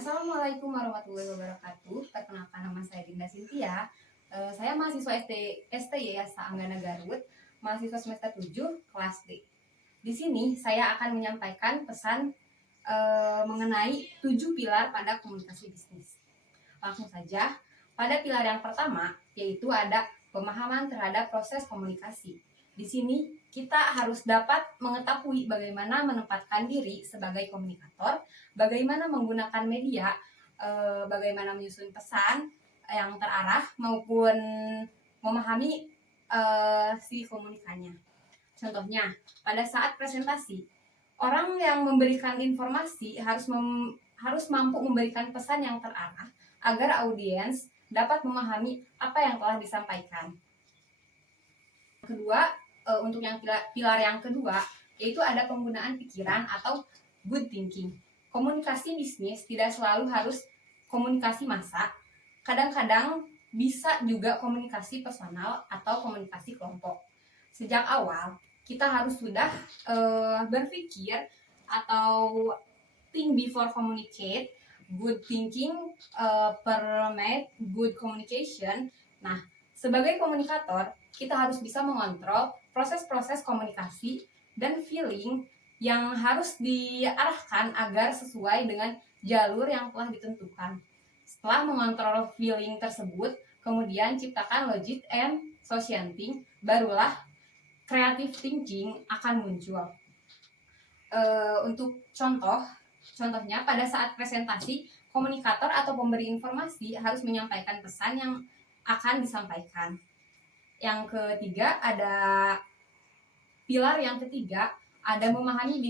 Assalamualaikum warahmatullahi wabarakatuh. Perkenalkan, nama saya Dinda Cynthia. Saya mahasiswa STY Anggana Garut, mahasiswa semester 7 kelas D. Di sini saya akan menyampaikan pesan mengenai 7 pilar pada komunikasi bisnis. Langsung saja, pada pilar yang pertama yaitu ada pemahaman terhadap proses komunikasi. Di sini kita harus dapat mengetahui bagaimana menempatkan diri sebagai komunikator, bagaimana menggunakan media, bagaimana menyusun pesan yang terarah maupun memahami si komunikannya. Contohnya, pada saat presentasi, orang yang memberikan informasi harus mampu memberikan pesan yang terarah agar audiens dapat memahami apa yang telah disampaikan. Kedua, untuk yang pilar yang kedua yaitu ada penggunaan pikiran atau good thinking. Komunikasi bisnis tidak selalu harus komunikasi massa, kadang-kadang bisa juga komunikasi personal atau komunikasi kelompok. Sejak awal kita harus sudah berpikir atau think before communicate. Good thinking permit good communication. Nah, sebagai komunikator, kita harus bisa mengontrol proses-proses komunikasi dan feeling yang harus diarahkan agar sesuai dengan jalur yang telah ditentukan. Setelah mengontrol feeling tersebut, kemudian ciptakan logic and societing, barulah creative thinking akan muncul. Untuk contohnya pada saat presentasi, komunikator atau pemberi informasi harus menyampaikan pesan yang akan disampaikan. Yang ketiga, ada pilar yang ketiga, ada memahami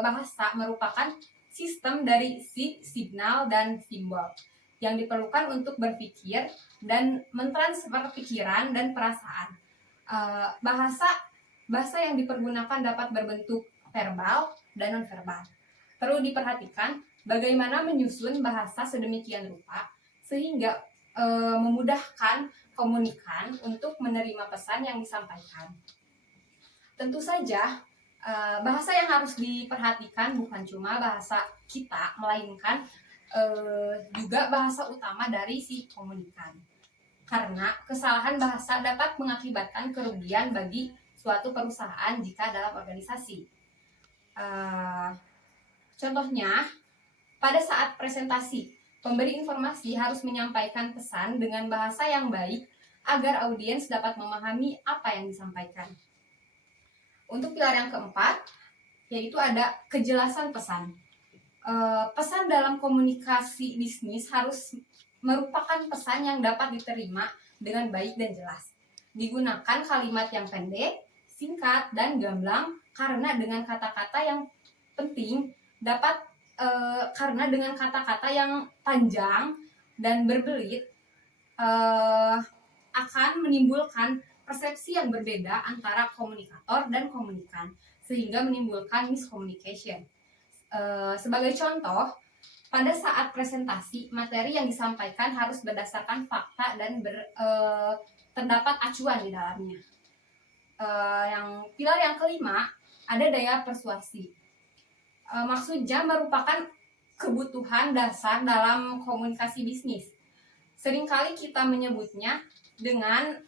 bahasa merupakan sistem dari signal dan simbol yang diperlukan untuk berpikir dan mentransfer pikiran dan perasaan. Bahasa yang dipergunakan dapat berbentuk verbal dan non-verbal. Perlu diperhatikan bagaimana menyusun bahasa sedemikian rupa sehingga memudahkan komunikan untuk menerima pesan yang disampaikan. Tentu saja bahasa yang harus diperhatikan bukan cuma bahasa kita, melainkan juga bahasa utama dari si komunikan. Karena kesalahan bahasa dapat mengakibatkan kerugian bagi suatu perusahaan jika dalam organisasi. Contohnya, pada saat presentasi, pemberi informasi harus menyampaikan pesan dengan bahasa yang baik agar audiens dapat memahami apa yang disampaikan. Untuk pilar yang keempat, yaitu ada kejelasan pesan. Pesan dalam komunikasi bisnis harus merupakan pesan yang dapat diterima dengan baik dan jelas. Digunakan kalimat yang pendek, singkat, dan gamblang karena dengan kata-kata yang penting karena dengan kata-kata yang panjang dan berbelit akan menimbulkan persepsi yang berbeda antara komunikator dan komunikan sehingga menimbulkan miscommunication. Sebagai contoh, pada saat presentasi, materi yang disampaikan harus berdasarkan fakta dan terdapat acuan di dalamnya. Yang pilar yang kelima, ada daya persuasi. Maksudnya merupakan kebutuhan dasar dalam komunikasi bisnis. Seringkali kita menyebutnya dengan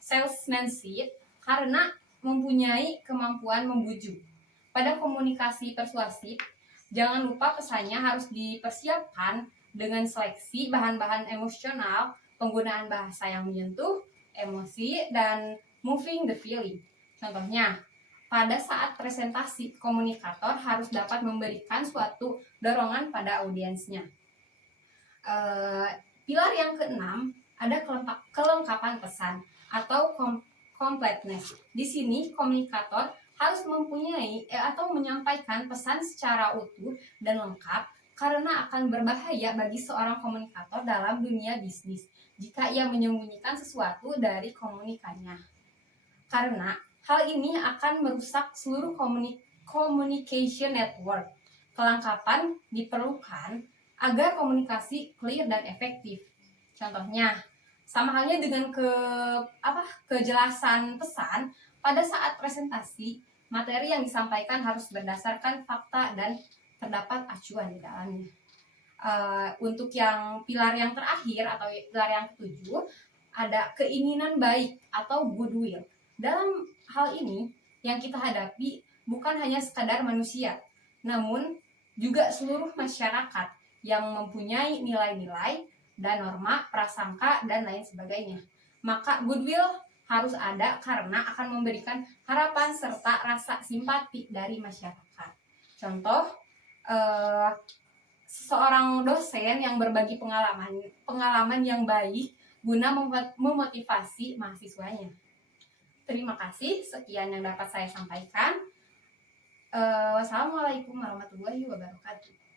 salesmanship karena mempunyai kemampuan membujuk. Pada komunikasi persuasif, jangan lupa pesannya harus dipersiapkan dengan seleksi bahan-bahan emosional, penggunaan bahasa yang menyentuh emosi, dan moving the feeling. Contohnya, pada saat presentasi, komunikator harus dapat memberikan suatu dorongan pada audiensnya. Pilar yang keenam, ada kelengkapan pesan atau completeness. Di sini komunikator harus mempunyai atau menyampaikan pesan secara utuh dan lengkap karena akan berbahaya bagi seorang komunikator dalam dunia bisnis jika ia menyembunyikan sesuatu dari komunikannya. Karena hal ini akan merusak seluruh communication network. Kelengkapan diperlukan agar komunikasi clear dan efektif. Contohnya, sama halnya dengan kejelasan pesan, pada saat presentasi, materi yang disampaikan harus berdasarkan fakta dan terdapat acuan di dalamnya. Untuk yang pilar yang terakhir atau pilar yang ketujuh, ada keinginan baik atau goodwill. Dalam hal ini yang kita hadapi bukan hanya sekadar manusia, namun juga seluruh masyarakat yang mempunyai nilai-nilai dan norma, prasangka, dan lain sebagainya. Maka goodwill harus ada karena akan memberikan harapan serta rasa simpati dari masyarakat. Contoh, seorang dosen yang berbagi pengalaman yang baik guna memotivasi mahasiswanya. Terima kasih, sekian yang dapat saya sampaikan. Wassalamualaikum warahmatullahi wabarakatuh.